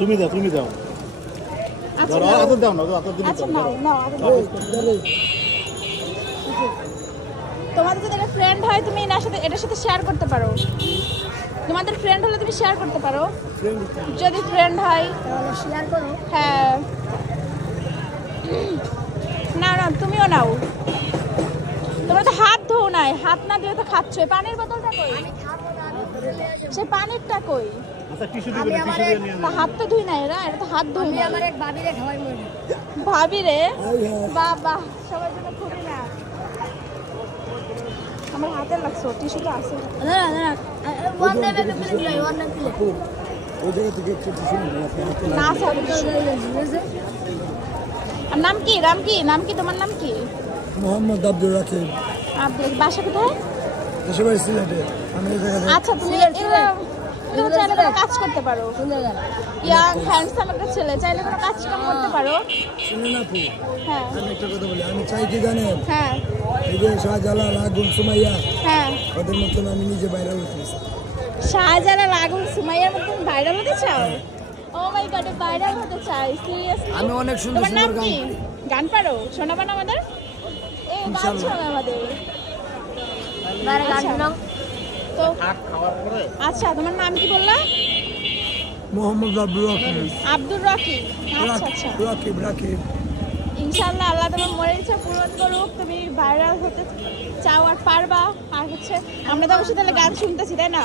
তুমি দাও আচ্ছা ধরো আদর দাও না আদর দিলে আচ্ছা নাও তোমাদের যদি একটা ফ্রেন্ড হয় তুমি এটার সাথে শেয়ার করতে পারো। তোমাদের ফ্রেন্ড হলে তুমি শেয়ার করতে পারো, যদি ফ্রেন্ড হয় তাহলে শেয়ার করো। হ্যাঁ না তুমিও নাও। তোমরা তো হাত ধোও নাই, হাত না দিয়ে তো খাচ্ছ। পানির বোতলটা কই? সে পানিরটা কই? হাত তো ধুই নাই, এরা এটা তো হাত ধুই না। আমার এক ভাবিরে খাওয়াই মনে ভাবিরে বাবা সবার জন্য খুবই না। আমার হাতে লাগছে, টিস্যু তো আছে না না ওয়ান নেবে প্লিজ ওয়ান নেবে প্লিজ ওই জায়গা থেকে একটু টিস্যু না আর নাম কি নাম কি তোমার নাম কি? মোহাম্মদ আব্দুর রাকিব। আব্দুল বাসা কোথায়? দেশে বাড়ি সিলেটে। আমি এই জায়গায় আচ্ছা তুমি চাইলে কোনো কাজ করতে পারো। ইয়াং হ্যান্ডসাম একটা ছেলে, চাইলে কোনো কাজ করতে পারো। শুনুন আপু, হ্যাঁ আমি একটা কথা বলি, আমি চাই কি জানেন? হ্যাঁ এই যে শাহজালাল, আগুন, সুমাইয়া, হ্যাঁ ওদের মতন আমি নিজে ভাইরাল হতে চাই। শাহজালাল, আগুন, সুমাইয়ার মতন ভাইরাল হতে চাও? ও মাই গড, ভাইরাল হতে চাই সিরিয়াসলি? আমি অনেক সুন্দর তোমার নাম সুন্দর কি? গান পারো? শোনাবা না আমাদের? এই গান শোনাও আমাদের। তো আচ্ছা তোমার নাম কি বললা? মোহাম্মদ আব্দুর রাকিব। আব্দুর রাকিব। আচ্ছা রাকিব। ইনশাআল্লাহ আল্লাহ তোমার মনের ইচ্ছা পূরণ করুক, তুমি ভাইরাল হতে চাও আর পারবা। আর হচ্ছে আমরা তো অবশ্যই তাহলে গান শুনতেছি, তাই না?